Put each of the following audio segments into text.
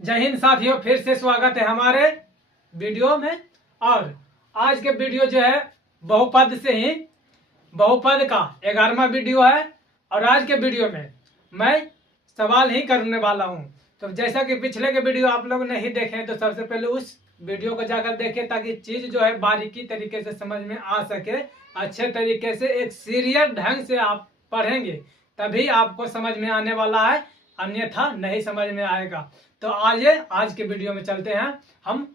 जय हिंद साथियों, फिर से स्वागत है हमारे वीडियो में। और आज के वीडियो जो है बहुपद से ही बहुपद का 11वां वीडियो है। और आज के वीडियो में मैं सवाल ही करने वाला हूं। तो जैसा कि पिछले के वीडियो आप लोग नहीं देखे तो सबसे पहले उस वीडियो को जाकर देखें ताकि चीज जो है बारीकी तरीके से समझ में आ सके। अच्छे तरीके से एक सीरियस ढंग से आप पढ़ेंगे तभी आपको समझ में आने वाला है, अन्यथा नहीं समझ में आएगा। तो आइए आज के वीडियो में चलते हैं। हम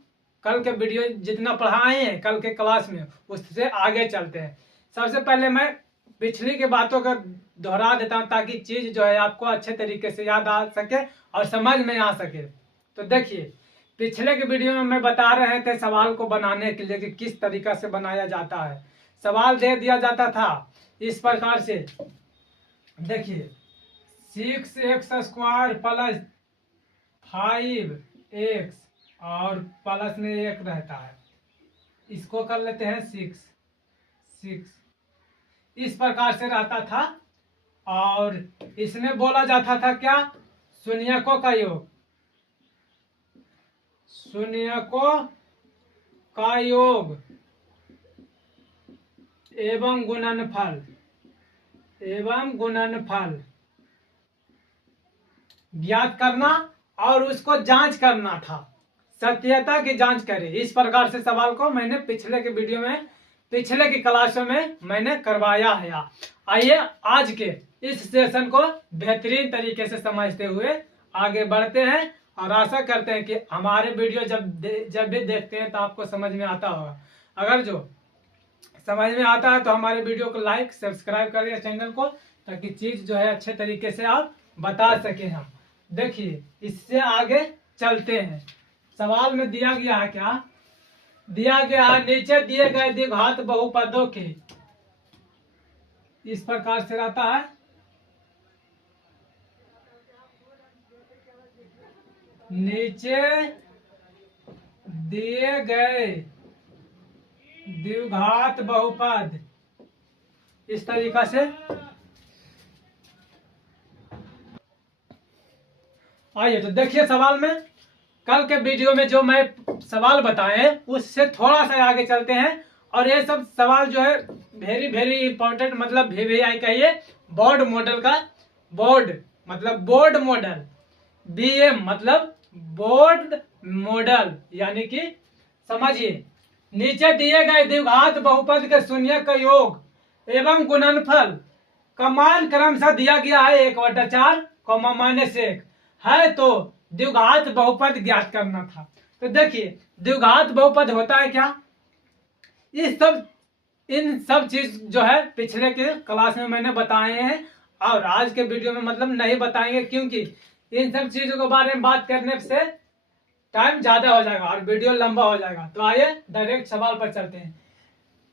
कल के वीडियो जितना पढ़ाए हैं कल के क्लास में उससे आगे चलते हैं। सबसे पहले मैं पिछली की बातों को दोहरा देता हूं ताकि चीज जो है आपको अच्छे तरीके से याद आ सके और समझ में आ सके। तो देखिए, पिछले के वीडियो में मैं बता रहे थे सवाल को बनाने के लिए कि किस तरीका से बनाया जाता है। सवाल दे दिया जाता था इस प्रकार से, देखिए 6x² प्लस 5x और प्लस में 1 रहता है, इसको कर लेते हैं 6 इस प्रकार से रहता था। और इसमें बोला जाता था क्या, शून्यकों का योग, शून्यकों का योग एवं गुणनफल ज्ञात करना और उसको जांच करना था, सत्यता की जांच करें। इस प्रकार से सवाल को मैंने पिछले के वीडियो में पिछले की क्लासों में मैंने करवाया है। आइए आज के इस सेशन को बेहतरीन तरीके से समझते हुए आगे बढ़ते हैं और आशा करते हैं कि हमारे वीडियो जब भी देखते हैं तो आपको समझ में आता होगा। अगर जो समझ में आता है तो हमारे वीडियो को लाइक सब्सक्राइब करिए चैनल को, ताकि चीज जो है अच्छे तरीके से आप बता सके। हम देखिए इससे आगे चलते हैं। सवाल में दिया गया है क्या, दिया गया है नीचे दिए गए द्विघात बहुपदों के, इस प्रकार से रहता है। नीचे दिए गए द्विघात बहुपद इस तरीका से। आइए तो देखिए सवाल में, कल के वीडियो में जो मैं सवाल बताए उससे थोड़ा सा आगे चलते हैं। और ये सब सवाल जो है वेरी इंपॉर्टेंट, मतलब VVI कहिए, बोर्ड मॉडल का, बोर्ड मतलब बोर्ड मॉडल, BM मतलब बोर्ड मॉडल, यानी कि समझिए नीचे दिए गए द्विघात बहुपद के शून्य का योग एवं गुणनफल का मान क्रमशः दिया गया है 1/4 -1 है, तो द्विघात बहुपद ज्ञात करना था। तो देखिए द्विघात बहुपद होता है क्या, इन सब चीज जो है पिछले के क्लास में मैंने बताए हैं और आज के वीडियो में मतलब नहीं बताएंगे, क्योंकि इन सब चीजों के बारे में बात करने से टाइम ज्यादा हो जाएगा और वीडियो लंबा हो जाएगा। तो आइए डायरेक्ट सवाल पर चलते हैं।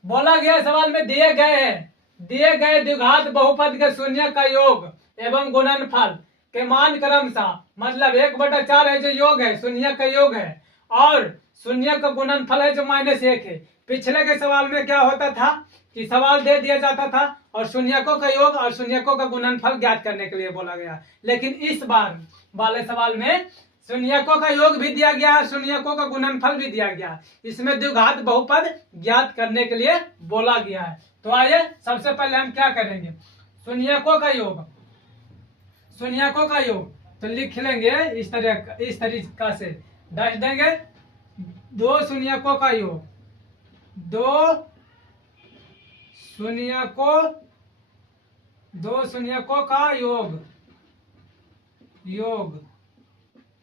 बोला गया सवाल में दिए गए द्विघात बहुपद के शून्य का योग एवं गुणनफल के मान क्रमशः, मतलब 1/4 है जो योग है, शून्य का योग है, और शून्य का गुणनफल है जो -1 है। पिछले के सवाल में क्या होता था कि सवाल दे दिया जाता था और शून्यकों का योग और शून्यकों का गुणनफल ज्ञात करने के लिए बोला गया, लेकिन इस बार वाले सवाल में शून्यकों का योग भी दिया गया है, शून्यकों का गुणनफल भी दिया गया है। इसमें द्विघात बहुपद ज्ञात करने के लिए बोला गया है। तो आइए सबसे पहले हम क्या करेंगे, शून्यकों का योग तो लिख लेंगे इस तरीका से, डैश देंगे, 2 शून्यकों का योग, 2 शून्यकों का योग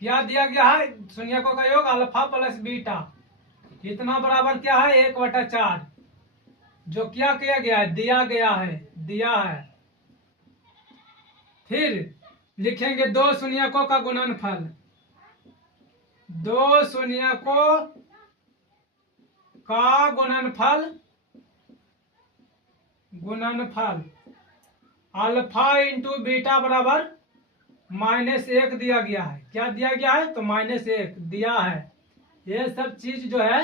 क्या दिया गया है, शून्यकों का योग अल्फा प्लस बीटा, इतना बराबर क्या है 1/4, जो क्या किया गया है, दिया है। फिर लिखेंगे 2 शून्यकों का गुणनफल, 2 शून्यकों का गुणनफल अल्फा इंटू बीटा बराबर -1 दिया गया है। क्या दिया गया है, तो -1 दिया है। ये सब चीज जो है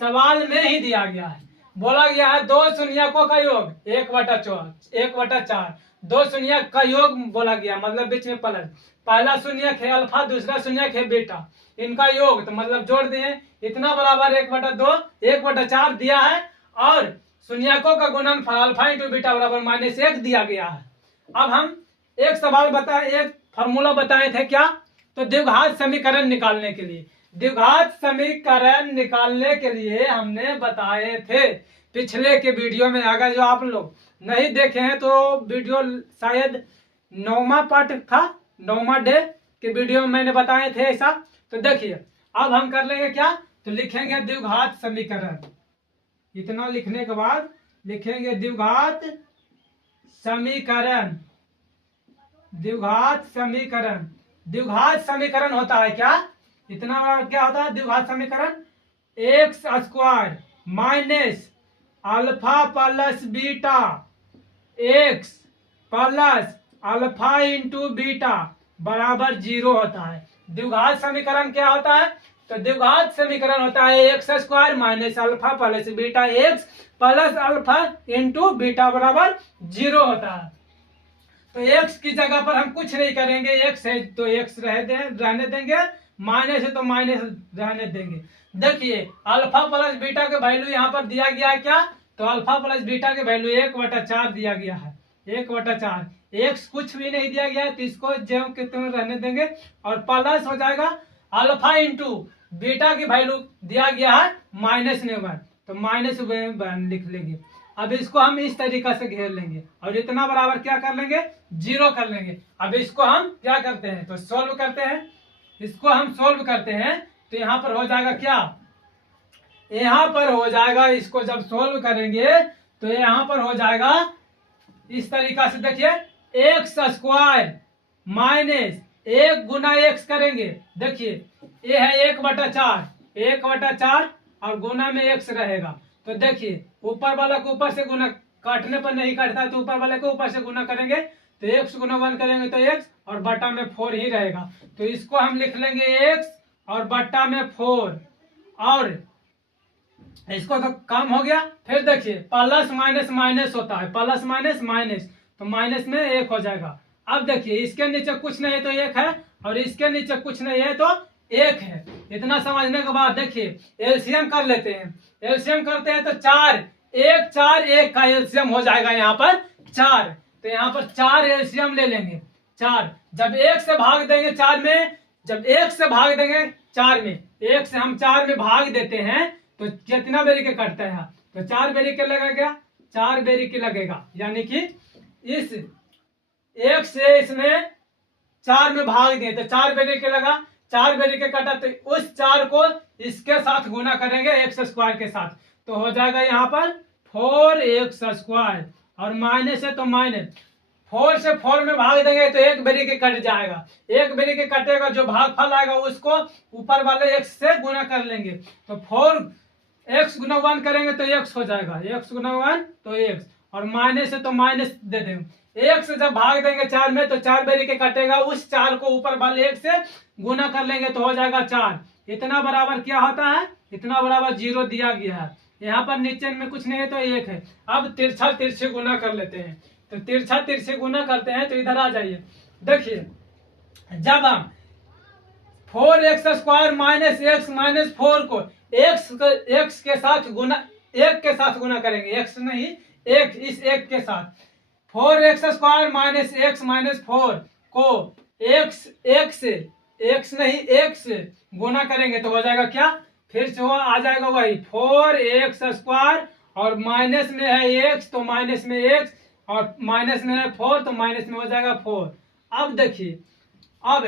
सवाल में ही दिया गया है। बोला गया है 2 शून्यकों का योग 1/4, दो शून्यक का योग बोला गया, मतलब बीच में प्लस। पहला शून्यक है अल्फा, दूसरा शून्यक है बीटा, इनका योग तो मतलब जोड़ दिए, इतना बराबर 1/2 1/4 दिया है। और शून्यकों का गुणनफल अल्फा इंटू बीटा बराबर -1 दिया गया है। अब हम एक सवाल बताए, एक फॉर्मूला बताए थे क्या, तो द्विघात समीकरण निकालने के लिए, द्विघात समीकरण निकालने के लिए हमने बताए थे पिछले के वीडियो में। अगर जो आप लोग नहीं देखे हैं तो वीडियो शायद 9वां पार्ट था, 9वां डे के वीडियो में मैंने बताए थे ऐसा। तो देखिए अब हम कर लेंगे क्या, तो लिखेंगे द्विघात समीकरण। इतना लिखने के बाद लिखेंगे द्विघात समीकरण। द्विघात समीकरण, द्विघात समीकरण होता है क्या, इतना क्या होता है द्विघात समीकरण, x square minus alpha plus beta x plus alpha into beta बराबर 0 होता है। द्विघात समीकरण क्या होता है, तो द्विघात समीकरण होता है X square minus alpha plus beta x plus alpha into beta बराबर 0 होता है। तो एक्स की जगह पर हम कुछ नहीं करेंगे, एक्स है तो एक्स रहने देंगे, माइनस है तो माइनस रहने देंगे। देखिए अल्फा प्लस बीटा के वैल्यू यहाँ पर दिया गया है क्या, तो अल्फा प्लस बीटा के वैल्यू 1/4 दिया गया है, 1/4। एक्स कुछ भी नहीं दिया गया है तो इसको जो कितने रहने देंगे, और प्लस हो जाएगा अल्फा इंटू बीटा की वैल्यू दिया गया है -1, तो -1 लिख लेंगे। अब इसको हम इस तरीका से घेर लेंगे और इतना बराबर क्या कर लेंगे, 0 कर लेंगे। अब इसको हम क्या करते हैं, तो सोल्व करते हैं, इसको हम सोल्व करते हैं तो यहाँ पर हो जाएगा क्या, यहाँ पर हो जाएगा, इसको जब सोल्व करेंगे तो यहाँ पर हो जाएगा इस तरीका से। देखिए एक्स स्क्वायर माइनस 1 गुना एक्स करेंगे, देखिए ये है 1/4, 1/4 और गुना में एक्स रहेगा। तो देखिए ऊपर वाला को ऊपर से गुना, काटने पर नहीं काटता तो ऊपर वाले को ऊपर से गुना करेंगे तो x गुना 1 करेंगे तो x और बटा में 4 ही रहेगा। तो इसको हम लिख लेंगे x और बटा में 4, और इसको तो कम हो गया। फिर देखिए प्लस माइनस माइनस होता है, प्लस माइनस माइनस, तो माइनस में 1 हो जाएगा। अब देखिए इसके नीचे कुछ नहीं है तो 1 है, और इसके नीचे कुछ नहीं है तो 1 है। इतना समझने के बाद देखिए एलसीएम कर लेते हैं, एलसीएम करते हैं तो 4 1 का एलसीएम हो जाएगा यहाँ पर 4, तो यहाँ पर 4 एलसीएम ले लेंगे। 4 जब 1 से भाग देंगे 4 में, जब 1 से भाग देंगे 4 में, 1 से हम 4 में भाग देते हैं तो कितना बेरी के कटता है, तो 4 बेरी के लगेगा, 4 बेरी के लगेगा, यानी कि इस 1 से इसमें 4 में भाग दिए तो 4 बेरी के लगा, 4 बेरी के कटा, तो उस 4 को इसके साथ गुना करेंगे एक्स स्क्वायर के साथ, तो हो जाएगा यहाँ पर 4x स्क्वायर, और माइनस है तो माइनस, 4 से 4 में भाग देंगे तो 1 बेरी के कट जाएगा, 1 बेरी के कटेगा, जो भागफल आएगा उसको ऊपर वाले x से गुना कर लेंगे, तो 4x गुना 1 करेंगे तो x हो जाएगा, x गुना 1 तो x, और माइनस है तो माइनस दे देंगे। 1 से जब भाग देंगे 4 में तो 4 बेरी के कटेगा, उस 4 को ऊपर वाले 1 से गुना कर लेंगे तो हो जाएगा 4। इतना बराबर क्या होता है, इतना बराबर 0 दिया गया है। यहाँ पर नीचे में कुछ नहीं है तो 1 है। अब तिरछा तिरछे गुना कर लेते हैं, तो तिरछा तिरछे गुना करते हैं तो इधर आ जाइए। देखिए जब हम 4x square minus x minus 4 को x के साथ गुना, 1 के साथ गुना करेंगे, x नहीं 1, इस 1 के साथ 4x square minus x minus 4 को x नहीं गुना करेंगे तो हो जाएगा क्या, फिर से आ जाएगा वही 4x स्क्वायर, और माइनस में है x तो माइनस में x, और माइनस में है 4 तो माइनस में हो जाएगा 4। अब देखिए अब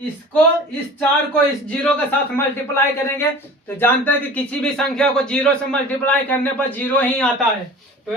इसको, इस 4 को इस 0 के साथ मल्टीप्लाई करेंगे तो जानते हैं कि किसी भी संख्या को 0 से मल्टीप्लाई करने पर 0 ही आता है, तो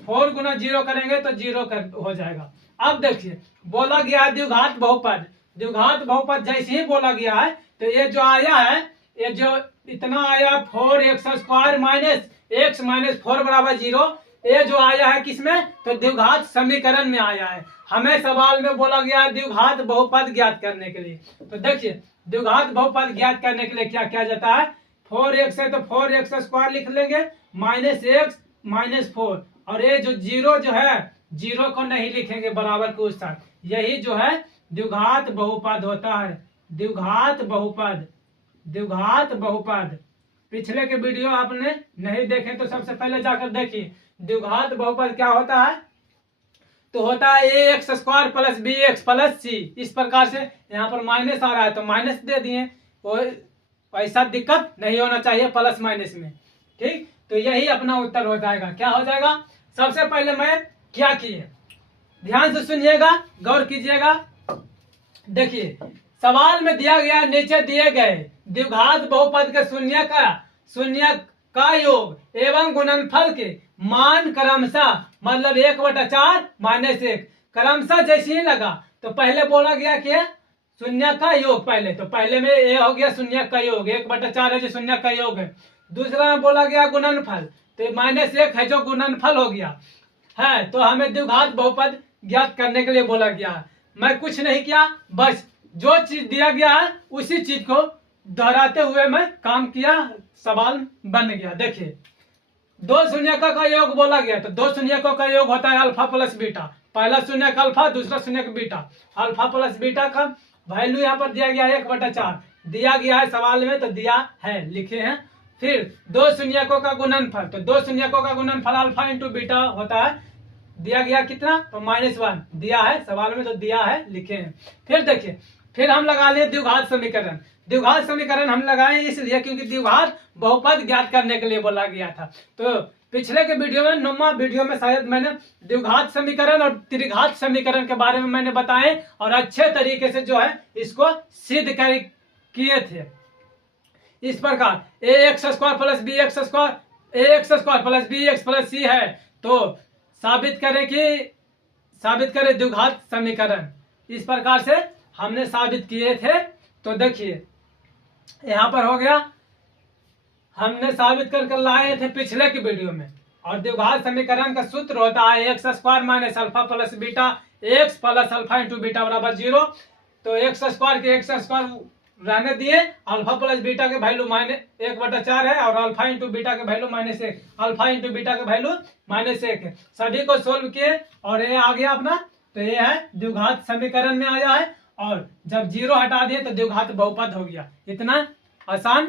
4 गुना 0 करेंगे तो 0 हो जाएगा। अब देखिए बोला गया है द्विघात बहुपद, द्विघात बहुपद जैसे ही बोला गया है तो ये जो आया है, ये जो इतना आया 4x square minus x minus 4 बराबर 0, ये जो आया है किसमें, तो द्विघात समीकरण में आया है। हमें सवाल में बोला गया है द्विघात बहुपद ज्ञात करने के लिए। तो देखिए द्विघात बहुपद ज्ञात करने के लिए क्या किया जाता है, 4x है तो 4x स्क्वायर लिख लेंगे माइनस एक्स माइनस 4, और ये जो 0 जो है जीरो को नहीं लिखेंगे बराबर के उस साथ। यही जो है द्विघात बहुपद होता है, द्विघात बहुपद, द्विघात बहुपद। पिछले के वीडियो आपने नहीं देखे तो सबसे पहले जाकर देखिए। द्विघात बहुपद क्या होता है, तो होता है A X square plus B X plus C. इस प्रकार से यहाँ पर माइनस आ रहा है तो माइनस दे दिए, और ऐसा दिक्कत नहीं होना चाहिए प्लस माइनस में। ठीक, तो यही अपना उत्तर हो जाएगा। क्या हो जाएगा, सबसे पहले मैं क्या किए, ध्यान से सुनिएगा, गौर कीजिएगा। देखिए सवाल में दिया गया, नीचे दिए गए द्विघात बहुपद के शून्य का योग एवं गुणनफल के मान क्रमशः, मतलब 1/4 माइनस 1 क्रमशः जैसे ही लगा तो पहले बोला गया कि शून्य का योग, पहले में ये हो गया शून्य का योग, 1/4 है जो शून्य का योग है। दूसरा में बोला गया गुणनफल, तो -1 है जो गुणनफल हो गया है। तो हमें द्विघात बहुपद ज्ञात करने के लिए बोला गया। मैं कुछ नहीं किया, बस जो चीज दिया गया है उसी चीज को दोहराते हुए मैं काम किया, सवाल बन गया। देखिए दो शून्यकों का योग बोला गया, तो दो शून्यकों का योग होता है अल्फा प्लस बीटा। पहला शून्यक अल्फा, दूसरा शून्यक बीटा। अल्फा प्लस बीटा का वैल्यू यहाँ पर दिया गया है 1/4 दिया गया है सवाल में, तो दिया है लिखे हैं। फिर दो शून्यकों का गुणनफल, तो दो शून्यकों का गुणनफल अल्फा इंटू बीटा होता है, दिया गया कितना, तो -1 दिया है सवाल में, तो दिया है लिखे हैं। फिर देखिए, फिर हम लगा लिए द्विघात समीकरण। द्विघात समीकरण हम लगाए इसलिए क्योंकि द्विघात बहुपद ज्ञात करने के लिए बोला गया था। तो पिछले के वीडियो में, 9वां वीडियो में शायद मैंने द्विघात समीकरण और त्रिघात समीकरण के बारे में मैंने बताए, और अच्छे तरीके से जो है इसको सिद्ध किए थे। इस प्रकार A X square plus B X square, A X square plus B X plus C है, तो साबित करें द्विघात समीकरण। इस प्रकार से हमने साबित किए थे। तो देखिए यहाँ पर हो गया, हमने साबित कर लाए थे पिछले की वीडियो में। और द्विघात समीकरण का सूत्र होता है X square minus alpha plus beta x plus alpha into beta बराबर 0। तो एक्स स्क्वायर के एक्स स्क्वायर रहने दिए, अल्फा प्लस बीटा के वैल्यू -1/4 है, और अल्फा इंटू बीटा के वैल्यू -1, अल्फा इंटू बीटा के वैल्यू -1 है। सभी को सोल्व किए और ये आ गया अपना, तो ये है द्विघात समीकरण में आया है। और जब 0 हटा दिए तो द्विघात बहुपद हो गया। इतना आसान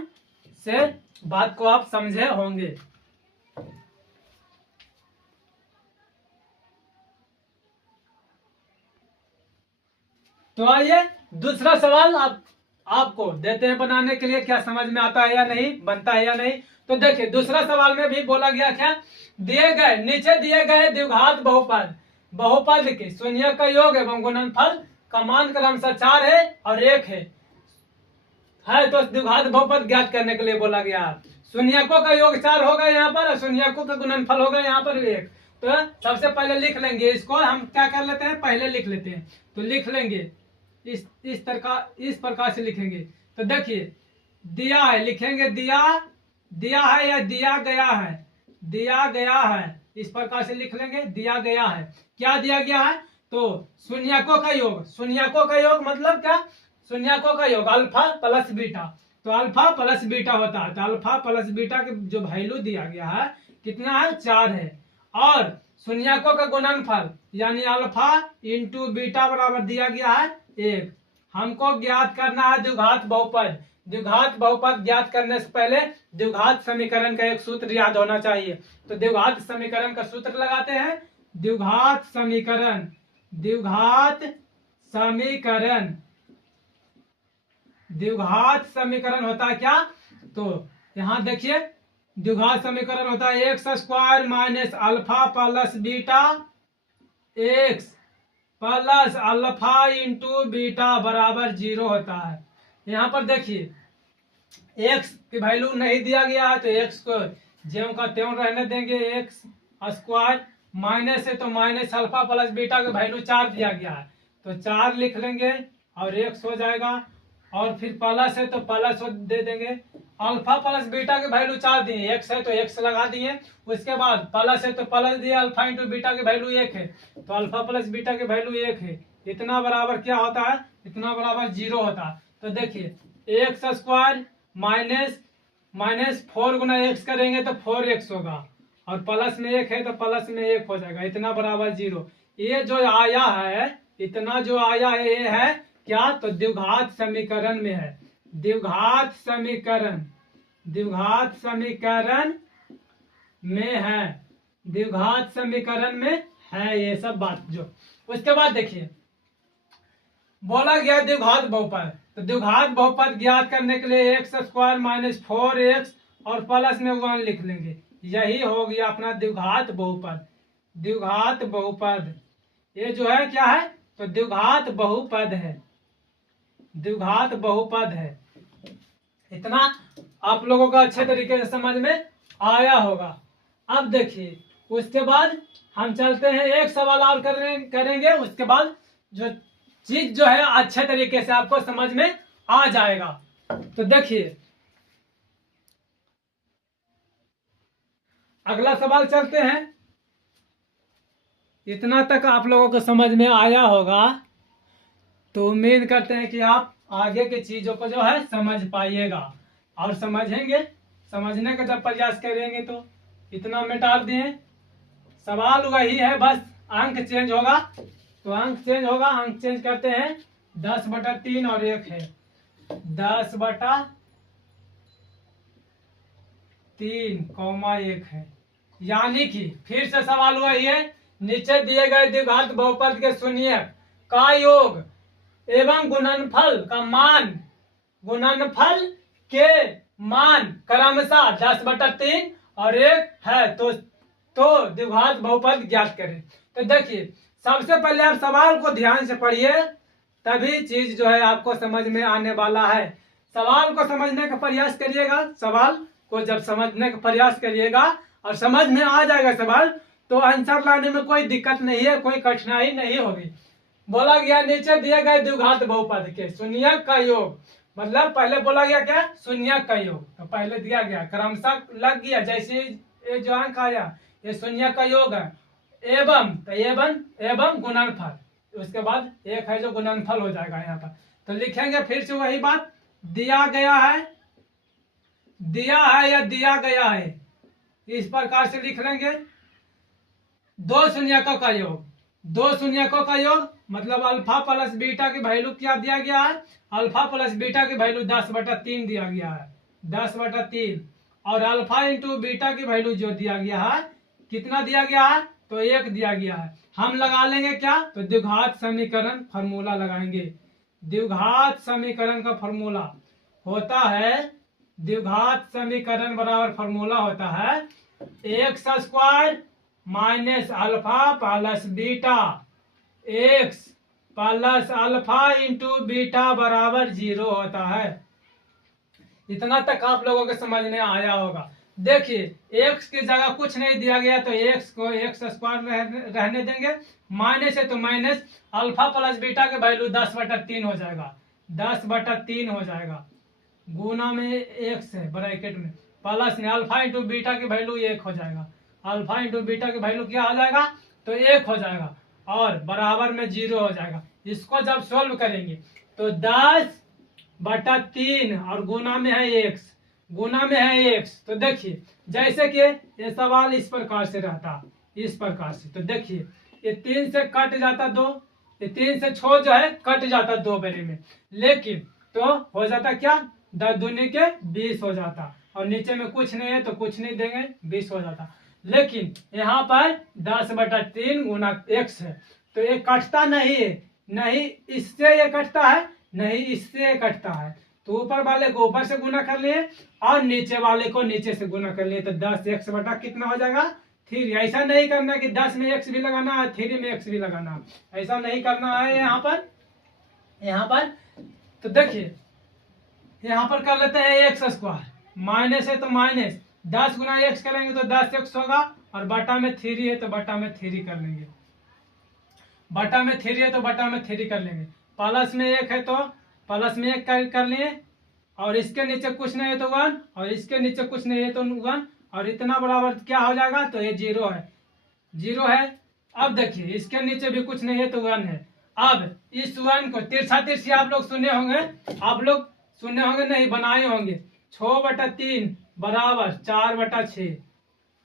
से बात को आप समझे होंगे। तो आइए दूसरा सवाल आपको देते हैं बनाने के लिए, क्या समझ में आता है या नहीं, बनता है या नहीं। तो देखिए दूसरा सवाल में भी बोला गया क्या, नीचे दिए गए द्विघात बहुपद के शून्य का योग एवं गुणनफल का मान क्रमशः 4 है और 1 है। तो द्विघात बहुपद ज्ञात करने के लिए बोला गया। शून्यकों का योग 4 होगा यहाँ पर, और शून्यकों का गुणनफल होगा यहाँ पर 1। तो सबसे पहले लिख लेंगे इसको, हम क्या कर लेते हैं, पहले लिख लेते हैं। तो लिख लेंगे इस प्रकार से लिखेंगे। तो देखिए दिया है, लिखेंगे दिया है या दिया गया है, इस प्रकार से लिख लेंगे। दिया गया है, क्या दिया गया है, तो शून्यकों का योग मतलब क्या, शून्यकों का योग अल्फा प्लस बीटा, तो अल्फा प्लस बीटा होता है। तो अल्फा प्लस बीटा के जो वैल्यू दिया गया है कितना है, 4 है। और शून्यकों का गुणनफल यानी अल्फा इंटू बीटा बराबर दिया गया है 1। हमको ज्ञात करना है द्विघात बहुपद। द्विघात बहुपद ज्ञात करने से पहले द्विघात समीकरण का एक सूत्र याद होना चाहिए। तो द्विघात समीकरण का सूत्र लगाते हैं। द्विघात समीकरण होता है क्या, तो यहाँ देखिए द्विघात समीकरण होता है X square minus alpha plus beta x plus alpha into beta बराबर 0 होता है। यहाँ पर देखिए एक्स की वैल्यू नहीं दिया गया है, तो एक्स को ज्यों का त्यों रहने देंगे। एक्स स्क्वायर माइनस है तो माइनस अल्फा प्लस बीटा का वैल्यू 4 दिया गया है, तो 4 लिख लेंगे और एक्स हो जाएगा। और फिर प्लस है तो प्लस दे देंगे। अल्फा प्लस बीटा के वैल्यू 4 दिए, एक्स है तो एक्स लगा दिए। उसके बाद प्लस है तो प्लस दिए, अल्फा इंटू बीटा के वैल्यू 1 है, तो अल्फा प्लस बीटा के वैल्यू 1 है। इतना बराबर क्या होता है, इतना बराबर 0 होता है। तो देखिए एक्स स्क्वायर माइनस 4 गुना एक्स करेंगे तो 4x होगा, और प्लस में 1 है तो प्लस में 1 हो जाएगा, इतना बराबर 0। ये जो आया है, इतना जो आया है ये है क्या, तो द्विघात समीकरण में है, द्विघात समीकरण, द्विघात समीकरण में है, द्विघात समीकरण में है ये सब बात जो। उसके बाद देखिए बोला गया द्विघात बहुपद, तो द्विघात बहुपद ज्ञात करने के लिए एक्स स्क्वायर माइनस 4x और प्लस में 1 लिख लेंगे, यही हो गया अपना द्विघात बहुपद। द्विघात बहुपद ये जो है क्या है, तो द्विघात बहुपद है, द्विघात बहुपद है। इतना आप लोगों को अच्छे तरीके से समझ में आया होगा। अब देखिए उसके बाद हम चलते हैं, एक सवाल और करेंगे, उसके बाद जो चीज जो है अच्छे तरीके से आपको समझ में आ जाएगा। तो देखिए अगला सवाल चलते हैं। इतना तक आप लोगों को समझ में आया होगा तो उम्मीद करते हैं कि आप आगे की चीजों को जो है समझ पाइएगा और समझेंगे, समझने का जब प्रयास करेंगे तो इतना मिटा दिए। सवाल वही है, बस अंक चेंज होगा, तो अंक चेंज होगा, अंक चेंज करते हैं। 10/3 और 1 है 10/3, 1 है, यानी कि फिर से सवाल वही है, नीचे दिए गए द्विघात बहुपद के शून्यक का योग एवं गुणनफल का मान, गुणनफल के मान क्रमशः 10/3 और 1 है, तो द्विघात बहुपद ज्ञात करें। तो देखिए सबसे पहले आप सवाल को ध्यान से पढ़िए, तभी चीज जो है आपको समझ में आने वाला है। सवाल को समझने का प्रयास करिएगा, सवाल को जब समझने का प्रयास करिएगा और समझ में आ जाएगा सवाल, तो आंसर लाने में कोई दिक्कत नहीं है, कोई कठिनाई नहीं होगी। बोला गया नीचे दिए गए द्विघात बहुपद के शून्यक का योग, मतलब पहले बोला गया क्या, शून्यक का योग, तो पहले दिया गया क्रमशः लग गया, जैसे ये जो अंक आया ये शून्यक का योग है, एवं तो एवं गुणनफल, उसके बाद 1 है जो गुणनफल हो जाएगा यहाँ पर। तो लिखेंगे फिर से वही बात, दिया गया है, दिया है या दिया गया है, इस प्रकार से लिख लेंगे। दो शून्यकों का योग, दो शून्यकों का योग मतलब अल्फा प्लस बीटा की वैल्यू क्या दिया गया है, अल्फा प्लस बीटा की वैल्यू 10/3 दिया गया है, 10/3, और अल्फा इंटू बीटा की वैल्यू जो दिया गया है कितना दिया गया है, तो 1 दिया गया है। हम लगा लेंगे क्या, तो द्विघात समीकरण फॉर्मूला लगाएंगे। द्विघात समीकरण का फॉर्मूला होता है, द्विघात समीकरण बराबर फॉर्मूला होता है X square minus alpha plus beta, x plus alpha into beta बराबर 0 होता है। इतना तक आप लोगों के समझ में आया होगा। देखिए एक्स की जगह कुछ नहीं दिया गया तो एक्स को एक्स स्क्वायर रहने देंगे, माइनस है तो माइनस, अल्फा प्लस बीटा के वैल्यू 10/3 हो जाएगा, 10/3 हो जाएगा, गुना में एक्स है ब्रैकेट में, प्लस में अल्फा इंटू बीटा की वैल्यू 1 हो जाएगा, अल्फा इंटू बीटा की वैल्यू क्या हो जाएगा, तो 1 हो जाएगा, और बराबर में 0 हो जाएगा। इसको जब सोल्व करेंगे तो 10/3 और गुना में है एक्स, गुना में है x, तो देखिए जैसे कि ये सवाल इस प्रकार से रहता, इस प्रकार से, तो देखिए ये 3 से कट जाता 2, ये 3 से 6 जो है कट जाता 2 बारी में, लेकिन तो हो जाता क्या, 10 दूनी के 20 हो जाता, और नीचे में कुछ नहीं है तो कुछ नहीं देंगे 20 हो जाता। लेकिन यहाँ पर 10/3 गुना x है, तो ये कटता नहीं है, नहीं इससे ये कटता है, नहीं इससे ये कटता है, तो ऊपर वाले को ऊपर से गुना कर लिए और नीचे वाले को नीचे से गुना कर लिए, तो 10x बटा कितना हो जाएगा 3। ऐसा नहीं करना कि 10 में x भी लगाना है 3 में x भी लगाना, ऐसा नहीं करना है यहाँ पर। तो देखिए यहाँ पर कर लेते हैं एक्स स्क्वायर, माइनस है तो माइनस, 10 गुना x करेंगे तो 10x होगा, और बटा में 3 है तो बटा में 3 कर लेंगे, बटा में 3 है तो बटा में 3 कर लेंगे, प्लस में 1 है तो प्लस में 1 कर लिए, और इसके नीचे कुछ नहीं है तो 1, और इसके नीचे कुछ नहीं है तो 1, और इतना बराबर क्या हो जाएगा, तो ये 0 है, 0 है। अब देखिए इसके नीचे भी कुछ नहीं है तो 1 है। अब इस 1 को तिरछी आप लोग सुने होंगे, आप लोग सुने होंगे नहीं बनाए होंगे, 6/3 बराबर 4/6,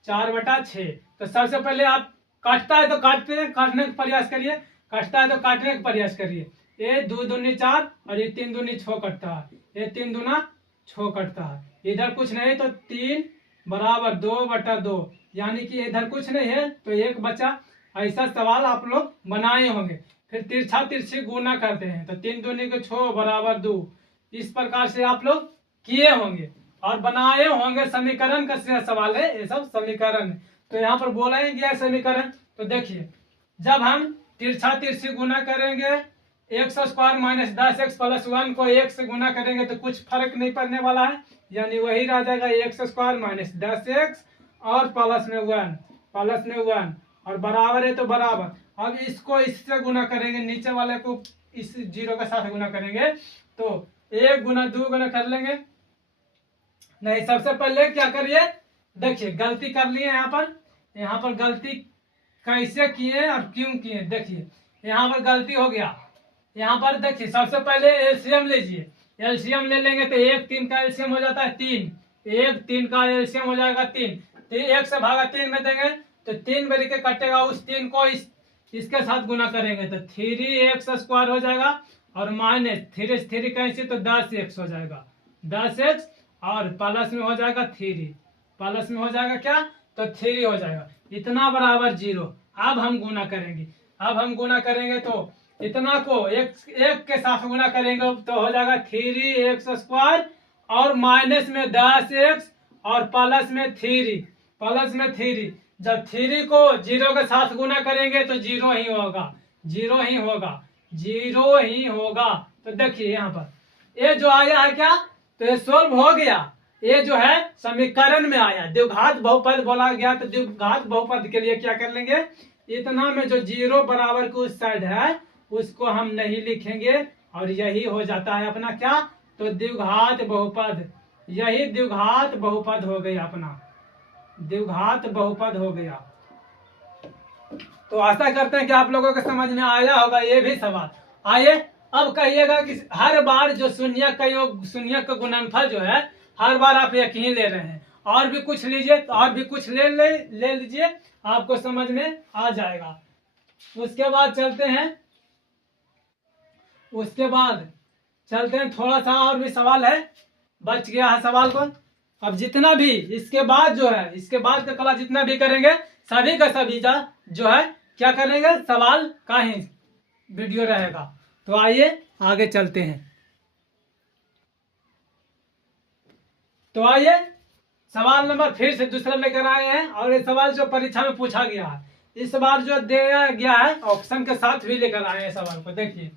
4/6। तो सबसे पहले आप काटता है तो काटने का प्रयास करिए, काटता है तो काटने का प्रयास करिए। ये 2 दूनी 4 और ये 3 दूनी 6 कटता है, ये 3 दूना 6 कटता है। इधर कुछ नहीं तो 3 बराबर 2/2, यानी कि इधर कुछ नहीं है तो 1 बचा। ऐसा सवाल आप लोग बनाए होंगे। फिर तिरछा तिरछी गुना करते हैं तो 3 दूनी को 6 बराबर 2, इस प्रकार से आप लोग किए होंगे और बनाए होंगे। समीकरण का सवाल है, ये सब समीकरण। तो यहाँ पर बोला ही गया समीकरण। तो देखिए, जब हम तिरछा तिरछी गुना करेंगे, x² माइनस 10x प्लस 1 को 1 से गुना करेंगे तो कुछ फर्क नहीं पड़ने वाला है, यानी वही रह जाएगा x² माइनस 10x और प्लस में 1 और बराबर है तो बराबर। अब इसको इससे गुना करेंगे, नीचे वाले को इस 0 के साथ गुना करेंगे तो 1 गुना 2 गुना कर लेंगे। नहीं, सबसे पहले क्या करिए, देखिए गलती कर लिए यहाँ पर गलती कैसे किए और क्यों किए। देखिए यहाँ पर गलती हो गया। यहाँ पर देखिए सबसे पहले एलसीएम लीजिए, एलसीएम ले लेंगे तो 1 3 का एलसीएम हो जाता है 3, 1 3 का एलसीएम हो जाएगा 3। तो 1 से भागा 3 में देंगे तो 3 बरी के कटेगा, उस 3 को इसके साथ गुना करेंगे तो 3x² हो जाएगा और माइनस 3 कैसे तो 10x हो जाएगा, 10x और प्लस में हो जाएगा 3, प्लस में हो जाएगा क्या तो 3 हो जाएगा, इतना बराबर 0। अब हम गुना करेंगे तो इतना को एक के साथ गुना करेंगे तो हो जाएगा 3x² और माइनस में 10x और प्लस में 3। जब 3 को 0 के साथ गुना करेंगे तो 0 ही होगा। तो देखिए यहाँ पर ये जो आया है क्या, तो ये सोल्व हो गया। ये जो है समीकरण में आया, द्विघात बहुपद बोला गया। तो द्विघात बहुपद के लिए क्या कर लेंगे, इतना में जो 0 बराबर के उस साइड है उसको हम नहीं लिखेंगे और यही हो जाता है अपना क्या, तो द्विघात बहुपद। यही द्विघात बहुपद हो गया, अपना द्विघात बहुपद हो गया। तो आशा करते हैं कि आप लोगों को समझ में आया होगा ये भी सवाल। आइए अब कहिएगा कि हर बार जो शून्यक का गुणनफल जो है हर बार आप एक ही ले रहे हैं, और भी कुछ लीजिए तो और भी कुछ ले लीजिए, आपको समझ में आ जाएगा। उसके बाद चलते हैं थोड़ा सा और भी सवाल है, बच गया है सवाल को। अब जितना भी इसके बाद का क्लास जितना भी करेंगे सभी का सभी जो है क्या करेंगे, सवाल का ही वीडियो रहेगा। तो आइए आगे चलते हैं। तो आइए सवाल नंबर फिर से दूसरा लेकर आए हैं, और ये सवाल जो परीक्षा में पूछा गया है, इस बार जो दिया गया है ऑप्शन के साथ भी लेकर आए हैं सवाल को। देखिए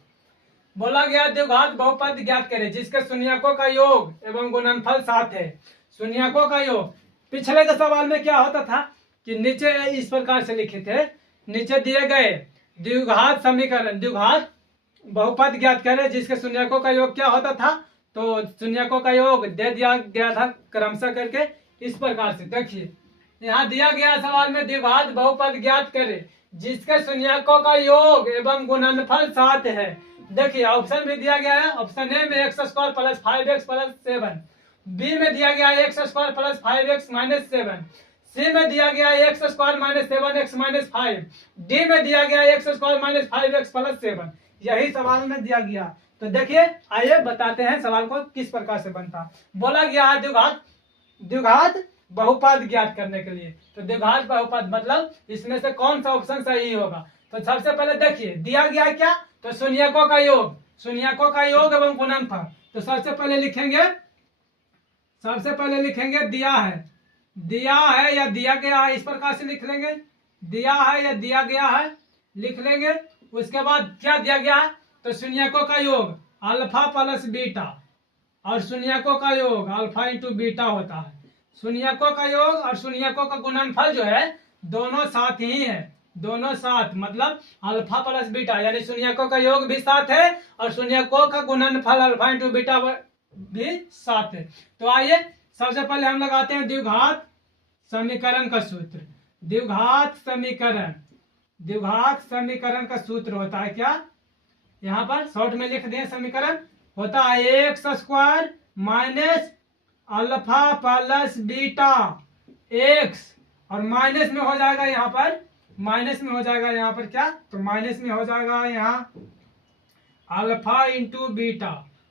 बोला गया द्विघात बहुपद ज्ञात करें जिसके शून्यकों का योग एवं गुणनफल 7 है। शून्यकों का योग, पिछले के सवाल में क्या होता था कि नीचे इस प्रकार से लिखे थे, नीचे दिए गए द्विघात समीकरण, द्विघात बहुपद ज्ञात करें जिसके शून्यकों का योग क्या होता था, तो शून्यकों का योग दे दिया गया था क्रमशः करके इस प्रकार से। देखिए यहाँ दिया गया सवाल में द्विघात बहुपद ज्ञात करें जिसके शून्यकों का योग एवं गुणनफल 7 है। देखिए ऑप्शन भी दिया गया है, ऑप्शन ए में x² plus 5x plus 7, B में दिया गया है x² plus 5x minus 7, C में दिया गया है x² minus 7x minus 5, D में दिया गया है x² माइनस 5x प्लस 7। यही सवाल में दिया गया। तो देखिए आइए बताते हैं सवाल को किस प्रकार से बनता। बोला गया है द्विघात बहुपद ज्ञात करने के लिए, तो द्विघात बहुपद मतलब इसमें से कौन सा ऑप्शन सही होगा। तो सबसे पहले देखिए दिया गया है क्या, तो शून्यकों का योग एवं गुणनफल। तो सबसे पहले लिखेंगे दिया है या दिया गया है, इस प्रकार से लिख लेंगे, दिया है या दिया गया है लिख लेंगे। उसके बाद क्या दिया गया है, तो शून्यकों का योग अल्फा प्लस बीटा, और शून्यकों का योग अल्फा इंटू बीटा होता है। शून्यकों का योग और शून्यकों का गुणनफल जो है दोनों साथ ही है, दोनों साथ मतलब अल्फा प्लस बीटा, यानी शून्यकों का योग भी साथ है और शून्यकों का गुणनफल अल्फा इंटू बीटा भी साथ है। तो आइए सबसे पहले हम लगाते हैं द्विघात समीकरण का सूत्र। द्विघात समीकरण का सूत्र होता है क्या, यहाँ पर शॉर्ट में लिख दें, समीकरण होता है x² minus alpha plus beta x और माइनस में हो जाएगा यहाँ पर, माइनस में हो जाएगा यहाँ पर क्या, तो माइनस में हो जाएगा यहाँ alpha into beta,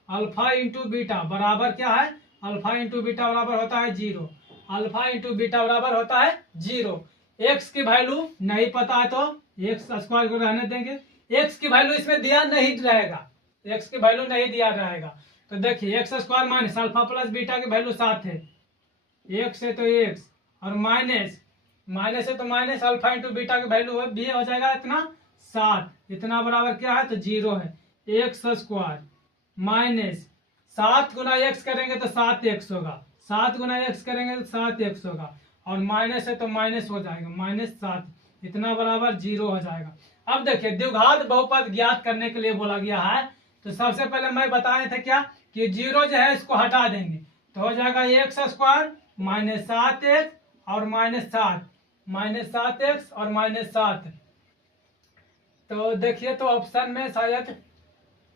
alpha into beta बराबर क्या है, अल्फा इंटू बीटा बराबर होता है 0, अल्फा इंटू बीटा बराबर होता है 0। एक्स की वैल्यू नहीं पता है तो एक्स स्क्वायर को रहने देंगे, एक्स की वैल्यू इसमें दिया नहीं रहेगा, एक्स की वैल्यू नहीं दिया रहेगा। तो देखिए x square minus alpha plus beta की वैल्यू 7 है, एक्स है तो एक्स और माइनस, माइनस है तो माइनस अल्फा इंटू बीटा की वैल्यू है भी हो जाएगा इतना 7, इतना बराबर क्या है तो 0 है। एक्स स्क्वायर माइनस 7 गुना एक्स करेंगे तो 7x होगा, 7 गुना एक्स करेंगे तो 7x होगा और माइनस है तो माइनस हो जाएगा, -7 इतना बराबर 0 हो जाएगा। अब देखिए द्विघात बहुपद ज्ञात करने के लिए बोला गया है, तो सबसे पहले मैं बताए थे क्या कि 0 जो है इसको हटा देंगे तो हो जाएगा एक्स स्क्वायर -7x और -7, -7x और -7। तो देखिए तो ऑप्शन में शायद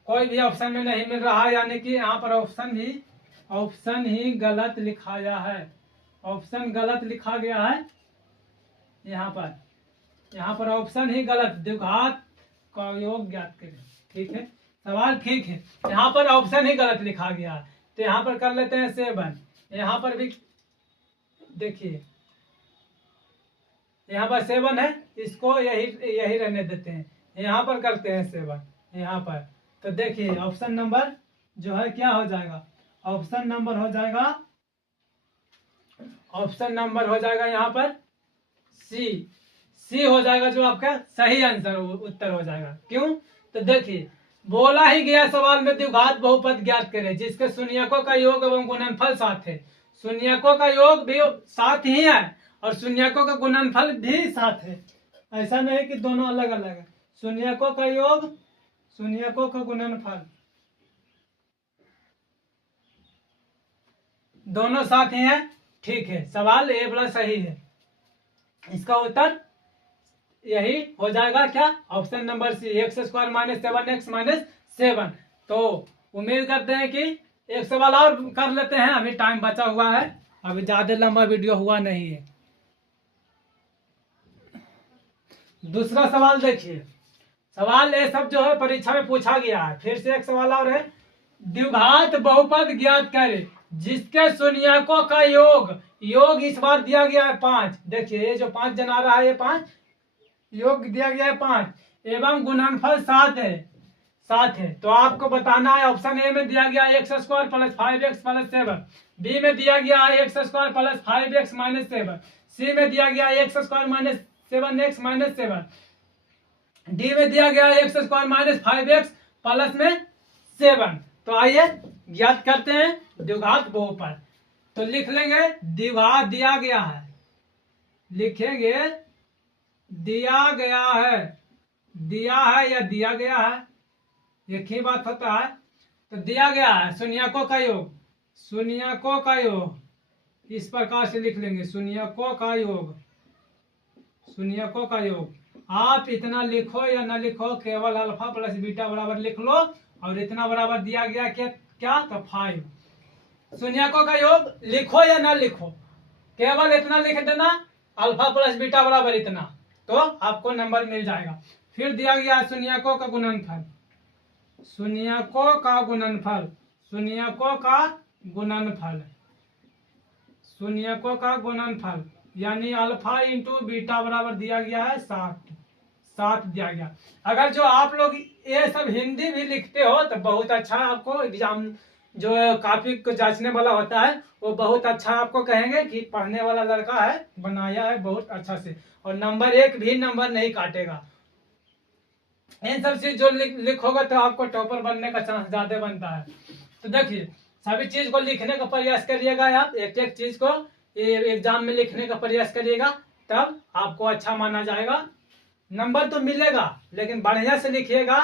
कोई भी ऑप्शन में नहीं मिल रहा है, यानी कि यहाँ पर ऑप्शन ही गलत लिखाया है, ऑप्शन गलत लिखा गया है यहाँ पर ऑप्शन ही गलत, द्विघात का योग ज्ञात करें, ठीक है सवाल ठीक है, यहाँ पर ऑप्शन ही गलत लिखा गया है। तो यहाँ पर कर लेते हैं 7, यहाँ पर भी देखिए यहाँ पर 7 है, इसको यही रहने देते हैं, यहाँ पर करते हैं 7 यहाँ पर। तो देखिए ऑप्शन नंबर जो है क्या हो जाएगा, ऑप्शन नंबर हो जाएगा, ऑप्शन नंबर हो जाएगा यहाँ पर सी हो जाएगा, जो आपका सही आंसर उत्तर हो जाएगा। क्यों, तो देखिए बोला ही गया सवाल में द्विघात बहुपद ज्ञात करें जिसके शून्यकों का योग एवं गुणनफल 7 है, शून्यकों का योग भी 7 ही है और शून्यकों का गुणनफल भी 7 है, ऐसा नहीं कि दोनों अलग अलग है, शून्यकों का योग शून्यकों का गुणनफल दोनों 7 ही है, ठीक है सवाल ए वाला सही है, इसका उत्तर यही हो जाएगा क्या, option number C, X square -7x -7। तो उम्मीद करते हैं कि एक सवाल और कर लेते हैं, अभी टाइम बचा हुआ है, अभी ज्यादा लंबा वीडियो हुआ नहीं है। दूसरा सवाल देखिए, सवाल ये सब जो है परीक्षा में पूछा गया है, फिर से एक सवाल और है, द्विघात बहुपद ज्ञात करें जिसके शून्यकों का योग इस बार दिया गया है 5, देखिए ये जो 5 जना रहा है ये 5 योग दिया गया है 5 एवं गुणनफल 7 है। तो आपको बताना है, ऑप्शन ए में दिया गया X square plus 5x plus 7, B में दिया गया है X square plus 5x minus 7, C में दिया गया है X square -7x minus 7, D में दिया गया है एक्स स्क्वायर -5x प्लस में 7। तो आइए ज्ञात करते हैं द्विघात बहुपद। तो लिख लेंगे द्विघात दिया गया है, लिखेंगे दिया गया है, दिया है या दिया गया है एक ही बात होता है। तो दिया गया है शून्यकों का योग, शून्यकों का योग इस प्रकार से लिख लेंगे, शून्यकों का योग, शून्यकों का योग। आप इतना लिखो या ना लिखो, केवल अल्फा प्लस बीटा बराबर लिख लो, और इतना बराबर दिया गया क्या तो 5। शून्यकों का योग लिखो या ना लिखो, केवल इतना लिख देना, अल्फा प्लस बीटा बराबर इतना, तो आपको नंबर मिल जाएगा। फिर दिया गया शून्यकों का गुणनफल, शून्यकों का गुणनफल, शून्यकों का गुणनफल, शून्यकों का गुणनफल यानी अल्फा इंटू बीटा बराबर दिया गया है 7 दिया गया। अगर जो आप लोग ये सब हिंदी भी लिखते हो तो बहुत अच्छा, आपको एग्जाम जो कॉपी को जांचने वाला होता है वो बहुत अच्छा आपको कहेंगे कि पढ़ने वाला लड़का है, बनाया है बहुत अच्छा से, और नंबर 1 भी नंबर नहीं काटेगा। इन सब चीज जो लिखोगे तो आपको टॉपर बनने का चांस ज्यादा बनता है। तो देखिए सभी चीज को लिखने का प्रयास करिएगा, आप एक एक चीज को एग्जाम में लिखने का प्रयास करिएगा, तब आपको अच्छा माना जाएगा। नंबर तो मिलेगा लेकिन बढ़िया से लिखिएगा,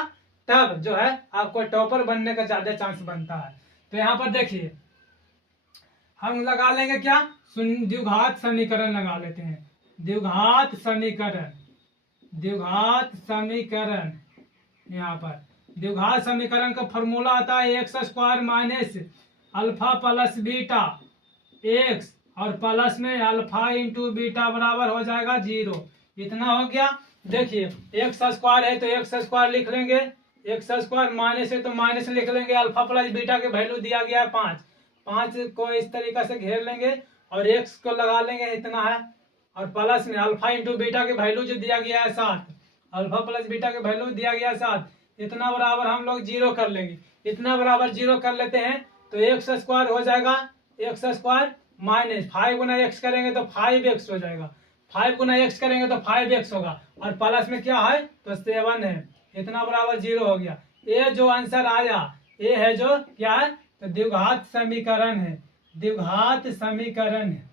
तब जो है आपको टॉपर बनने का ज्यादा चांस बनता है। तो यहाँ पर देखिए हम लगा लेंगे क्या, द्विघात समीकरण लगा लेते हैं, द्विघात समीकरण, द्विघात समीकरण। यहाँ पर द्विघात समीकरण का फॉर्मूला आता है X square minus alpha plus beta x और प्लस में अल्फा इंटू बीटा बराबर हो जाएगा 0। इतना हो गया। देखिए एक्स स्क्वायर है तो एक्स स्क्वायर लिख लेंगे, एक्स स्क्वायर माइनस है तो माइनस लिख लेंगे। अल्फा प्लस बीटा के वैल्यू दिया गया है 5, 5 को इस तरीके से घेर लेंगे और एक्स को लगा लेंगे, इतना है। और प्लस में अल्फा इंटू बीटा के वैल्यू जो दिया गया है 7, अल्फा प्लस बीटा के वैल्यू दिया गया है 7, इतना बराबर हम लोग 0 कर लेंगे। इतना बराबर 0 कर लेते हैं तो एक्स स्क्वायर हो जाएगा, एक्स स्क्वायर माइनस 5 गुना एक्स करेंगे तो 5x हो जाएगा, 5 गुना एक्स करेंगे तो 5x होगा। और प्लस में क्या है तो 7 है, इतना बराबर 0 हो गया। ये जो आंसर आया ये है जो क्या है तो द्विघात समीकरण है, द्विघात समीकरण है,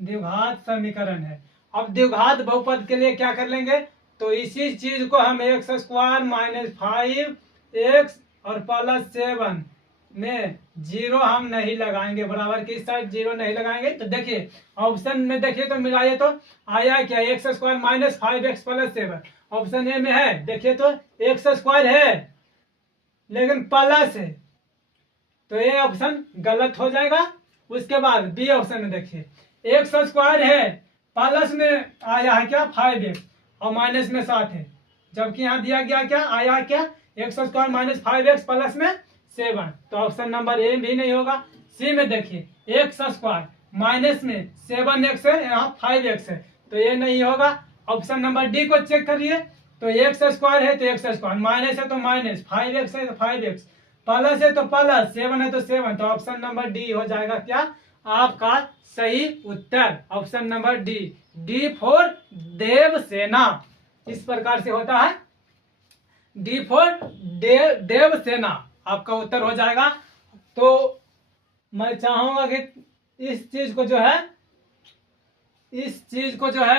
द्विघात समीकरण है। अब द्विघात बहुपद के लिए क्या कर लेंगे तो इसी चीज को हम एक्स स्क्वायर माइनस 5x और प्लस 7 में 0 हम नहीं लगाएंगे, बराबर की साइड 0 नहीं लगाएंगे। तो देखिए ऑप्शन में देखिए तो मिलाइए तो आया क्या, x square minus 5x plus 7 option A में है। देखिए तो एक्स स्क्वायर है लेकिन प्लस है तो ये ऑप्शन गलत हो जाएगा। उसके बाद बी ऑप्शन में देखिए एक्स स्क्वायर है प्लस में आया है क्या 5x और माइनस में 7 है, जबकि यहाँ दिया गया क्या आया क्या x square minus 5x plus में 7, तो ऑप्शन नंबर ए भी नहीं होगा। सी में देखिए एक्स स्क्वायर माइनस में 7x है, यहाँ 5x है, तो ये नहीं होगा। ऑप्शन नंबर डी को चेक करिए तो एक्स स्क्वायर है तो एक्स स्क्वायर, माइनस है तो माइनस, 5x है तो 5x, प्लस है तो प्लस, 7 है तो 7, तो ऑप्शन नंबर डी हो जाएगा क्या आपका सही उत्तर, option number D, D for Devsena. इस प्रकार से होता है डी फॉर देवसेना, आपका उत्तर हो जाएगा। तो मैं चाहूंगा कि इस चीज को जो है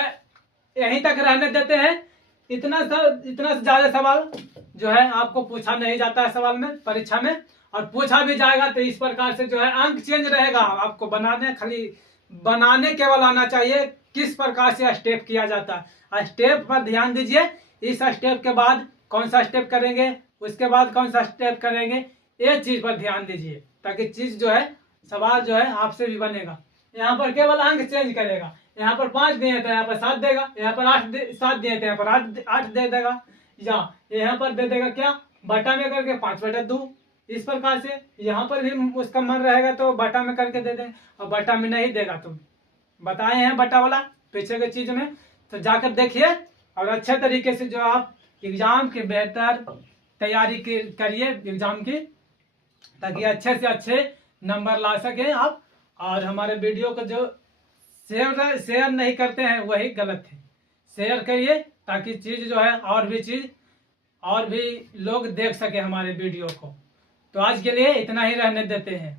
यहीं तक रहने देते हैं। इतना से ज्यादा सवाल जो है आपको पूछा नहीं जाता है सवाल में, परीक्षा में, और पूछा भी जाएगा तो इस प्रकार से जो है अंक चेंज रहेगा। आपको खाली बनाने केवल आना चाहिए, किस प्रकार से स्टेप किया जाता है, स्टेप पर ध्यान दीजिए। इस स्टेप के बाद कौन सा स्टेप करेंगे, उसके बाद कौन सा स्टेप करेंगे, ये चीज पर ध्यान दीजिए, ताकि चीज जो है सवाल जो है आपसे भी बनेगा। यहाँ पर केवल अंक चेंज करेगा, यहाँ पर 5 दिए थे यहाँ पर 7 देगा, यहाँ पर 7 दिए थे यहाँ पर 8 दे देगा, या यहाँ पर दे देगा क्या बटा में करके 5/2। इस प्रकार से यहाँ पर भी उसका मन रहेगा तो बटा में करके दे दे, और बटा में नहीं देगा तो बताए हैं बटा वाला पीछे के चीज में, तो जाकर देखिए और अच्छे तरीके से जो आप एग्जाम की बेहतर तैयारी करिए एग्जाम की, ताकि अच्छे से अच्छे नंबर ला सके आप। और हमारे वीडियो को जो शेयर नहीं करते हैं वही गलत है, शेयर करिए ताकि चीज जो है और भी लोग देख सके हमारे वीडियो को। तो आज के लिए इतना ही रहने देते हैं।